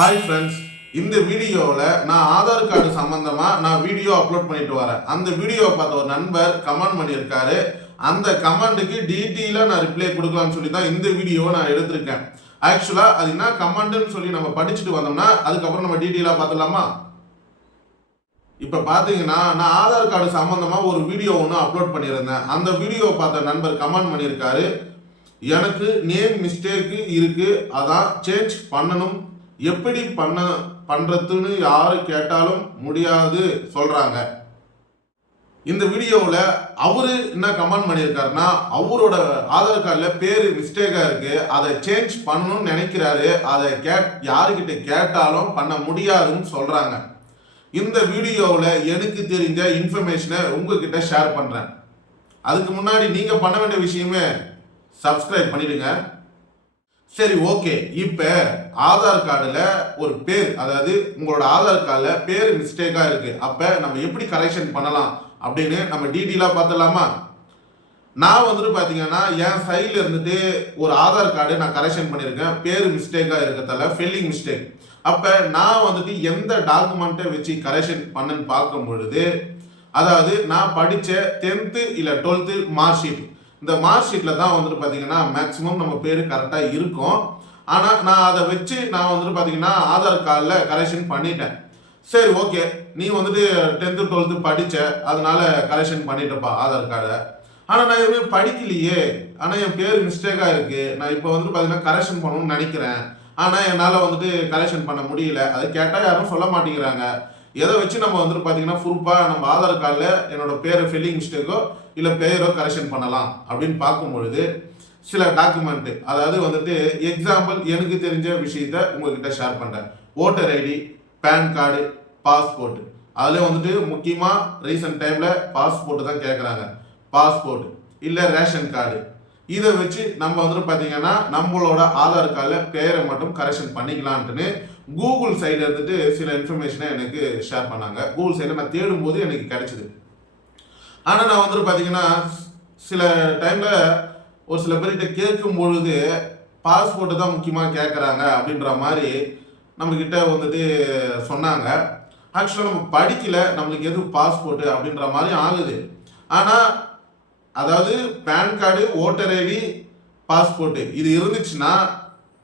Hi friends இந்த வீடியோவில் நான் ஆதார் கார்டு சம்மந்தமாக நான் வீடியோ அப்லோட் பண்ணிட்டு வரேன். அந்த வீடியோவை பார்த்த ஒரு நண்பர் கமெண்ட் பண்ணியிருக்காரு. அந்த கமெண்ட்டுக்கு டீட்டெயிலாக நான் ரிப்ளை கொடுக்கலாம்னு சொல்லி தான் இந்த வீடியோவை நான் எடுத்திருக்கேன். ஆக்சுவலாக அது என்ன கமெண்ட்டுன்னு சொல்லி நம்ம படிச்சுட்டு வந்தோம்னா அதுக்கப்புறம் நம்ம டீட்டெயிலாக பார்த்துடலாமா? இப்போ பார்த்தீங்கன்னா நான் ஆதார் கார்டு சம்மந்தமாக ஒரு வீடியோ ஒன்று அப்லோட் பண்ணியிருந்தேன். அந்த வீடியோவை பார்த்த நண்பர் கமெண்ட் பண்ணியிருக்காரு. எனக்கு நேம் மிஸ்டேக்கு இருக்குது அதான் சேஞ்ச் பண்ணணும். எப்படி பண்ண பண்றதுன்னு யாரு கேட்டாலும் முடியாது சொல்றாங்க. இந்த வீடியோவில் அவரு என்ன கமெண்ட் பண்ணியிருக்காருன்னா அவரோட ஆதார் கார்டில் பேர் மிஸ்டேக்காக இருக்கு. அதை சேஞ்ச் பண்ணணும்னு நினைக்கிறாரு. அதை கேட் யாருக்கிட்ட கேட்டாலும் பண்ண முடியாதுன்னு சொல்றாங்க. இந்த வீடியோவில் எனக்கு தெரிஞ்ச இன்ஃபர்மேஷனை உங்ககிட்ட ஷேர் பண்ணுறேன் அதுக்கு முன்னாடி நீங்கள் பண்ண வேண்டிய விஷயமே சப்ஸ்கிரைப் பண்ணிவிடுங்க சரி ஓகே. இப்போ ஆதார் கார்டில் ஒரு பேர் அதாவது உங்களோட ஆதார் கார்டில் பேர் மிஸ்டேக்காக இருக்குது அப்போ நம்ம எப்படி கரெக்ஷன் பண்ணலாம் அப்படின்னு நம்ம டீட்டெயிலாக பார்த்துடலாமா? நான் வந்துட்டு பார்த்தீங்கன்னா என் சைடில் இருந்துட்டு ஒரு ஆதார் கார்டு நான் கரெக்ஷன் பண்ணியிருக்கேன். பேர் மிஸ்டேக்காக இருக்கிறதால ஃபில்லிங் மிஸ்டேக் அப்போ நான் வந்துட்டு எந்த டாக்குமெண்ட்டை வச்சு கரெக்ஷன் பண்ணுன்னு பார்க்கும் பொழுது அதாவது நான் படித்த டென்த்து இல்லை டுவெல்த்து மார்க் ஷீட் இந்த மார்க் ஷீட்டில் தான் வந்துட்டு பார்த்தீங்கன்னா மேக்ஸிமம் நம்ம பேர் கரெக்டாக இருக்கும். ஆனால் நான் அதை வச்சு நான் வந்துட்டு பார்த்தீங்கன்னா ஆதார் கார்டில் கரெக்ஷன் பண்ணிட்டேன். சரி ஓகே நீ வந்துட்டு டென்த்து டுவெல்த்து படித்த அதனால கரெக்ஷன் பண்ணிட்டப்பா ஆதார் கார்டை ஆனால் நான் எதுவுமே படிக்கலையே. ஆனால் என் பேர் மிஸ்டேக்காக இருக்குது நான் இப்போ வந்துட்டு பார்த்தீங்கன்னா கரெக்ஷன் பண்ணணும்னு நினைக்கிறேன். ஆனால் என்னால் வந்துட்டு கரெக்ஷன் பண்ண முடியல. அது கேட்டால் யாரும் சொல்ல மாட்டேங்கிறாங்க. எதை வச்சு நம்ம வந்துட்டு பார்த்தீங்கன்னா ப்ரூஃபாக நம்ம ஆதார் கார்டில் என்னோட பேரை ஃபில்லிங் மிஸ்டேக்கோ இல்லை பேரோ கரெக்ஷன் பண்ணலாம் அப்படின்னு பார்க்கும்பொழுது சில டாக்குமெண்ட்டு அதாவது வந்துட்டு எக்ஸாம்பிள் எனக்கு தெரிஞ்ச விஷயத்த உங்ககிட்ட ஷேர் பண்ணுறேன் voter ID pan card passport அதில் வந்துட்டு முக்கியமாக ரீசெண்ட் டைமில் பாஸ்போர்ட்டு தான் கேட்குறாங்க பாஸ்போர்ட் இல்லை ரேஷன் கார்டு இதை வச்சு நம்ம வந்துட்டு பார்த்தீங்கன்னா நம்மளோட ஆதார் கார்டில் பேரை மட்டும் கரெக்ஷன் பண்ணிக்கலான்ட்டுன்னு கூகுள் சைடில் இருந்துட்டு சில இன்ஃபர்மேஷனை எனக்கு ஷேர் பண்ணாங்க. கூகுள் சைடில் நான் தேடும்போது எனக்கு கிடைச்சிது. ஆனால் நான் வந்துட்டு பார்த்தீங்கன்னா சில டைமில் ஒரு சில பேர்கிட்ட கேட்கும் பொழுது பாஸ்போர்ட்டு தான் முக்கியமாக கேட்குறாங்க அப்படின்ற மாதிரி நம்மக்கிட்ட வந்துட்டு சொன்னாங்க. ஆக்சுவலாக நம்ம படிக்கல நம்மளுக்கு எது பாஸ்போர்ட்டு அப்படின்ற மாதிரி ஆகுது. ஆனால் அதாவது pan card voter ID passport இது இருந்துச்சுன்னா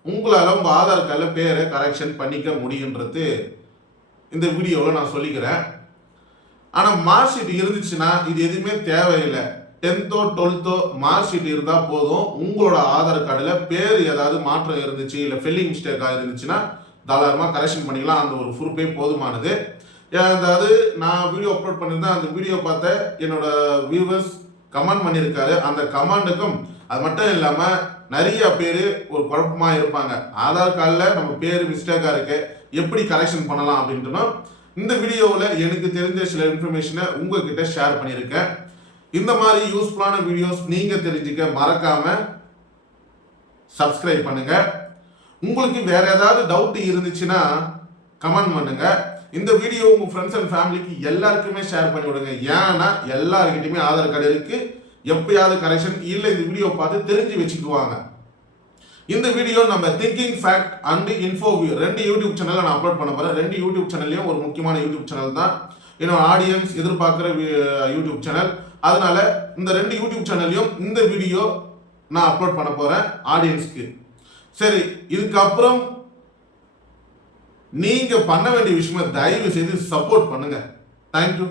உங்களால் உங்கள் ஆதார் கார்டில் பேரை கரெக்ஷன் பண்ணிக்க முடியுன்றது இந்த வீடியோவில் நான் சொல்லிக்கிறேன். ஆனால் மார்க் ஷீட் இருந்துச்சுன்னா இது எதுவுமே தேவையில்லை. டென்த்தோ டுவெல்த்தோ மார்க் ஷீட் இருந்தால் போதும். உங்களோட ஆதார் கார்டில் பேர் ஏதாவது மாற்றம் இருந்துச்சு இல்லை ஃபில்லிங் மிஸ்டேக்காக இருந்துச்சுன்னா தாராளமாக கரெக்ஷன் பண்ணிக்கலாம். அந்த ஒரு ப்ரூஃபே போதுமானது. அதாவது நான் வீடியோ அப்லோட் பண்ணியிருந்தேன். அந்த வீடியோ பார்த்த என்னோட வியூவர்ஸ் கமெண்ட் பண்ணியிருக்காரு. அந்த கமெண்டுக்கும் அது மட்டும் இல்லாமல் நிறைய பேர் ஒரு குழப்பமாக இருப்பாங்க. ஆதார் கார்டில் நம்ம பேர் மிஸ்டேக்காக இருக்கு. எப்படி கரெக்ஷன் பண்ணலாம் அப்படின்ட்டுனா இந்த வீடியோவில் எனக்கு தெரிஞ்ச சில இன்ஃபர்மேஷனை உங்ககிட்ட ஷேர் பண்ணியிருக்கேன். இந்த மாதிரி யூஸ்ஃபுல்லான வீடியோஸ் நீங்கள் தெரிஞ்சுக்க மறக்காமல் சப்ஸ்கிரைப் பண்ணுங்கள் உங்களுக்கு வேற ஏதாவது டவுட் இருந்துச்சுன்னா கமெண்ட் பண்ணுங்கள் இந்த வீடியோ உங்கள் ஃப்ரெண்ட்ஸ் அண்ட் ஃபேமிலிக்கு எல்லாருக்குமே ஷேர் பண்ணி விடுங்க. ஏன்னா எல்லாருக்கிட்டையுமே ஆதார் கார்டு இருக்குது எப்பயாவது கரெக்ஷன் இல்லை இந்த வீடியோ பார்த்து தெரிஞ்சு வச்சுக்குவாங்க. இந்த வீடியோ நம்ம திங்கிங் ஃபேக்ட் அண்ட் இன்ஃபோவியூ ரெண்டு யூடியூப் சேனலில் நான் அப்லோட் பண்ண போகிறேன் ரெண்டு யூடியூப் சேனல்லையும் ஒரு முக்கியமான யூடியூப் சேனல் தான். என்னோட ஆடியன்ஸ் எதிர்பார்க்குற யூடியூப் சேனல் அதனால இந்த ரெண்டு யூடியூப் சேனல்லையும் இந்த வீடியோ நான் அப்லோட் பண்ண போகிறேன் ஆடியன்ஸ்க்கு சரி இதுக்கப்புறம் நீங்கள் பண்ண வேண்டிய விஷயமா தயவு செய்து சப்போர்ட் பண்ணுங்க தேங்க்யூ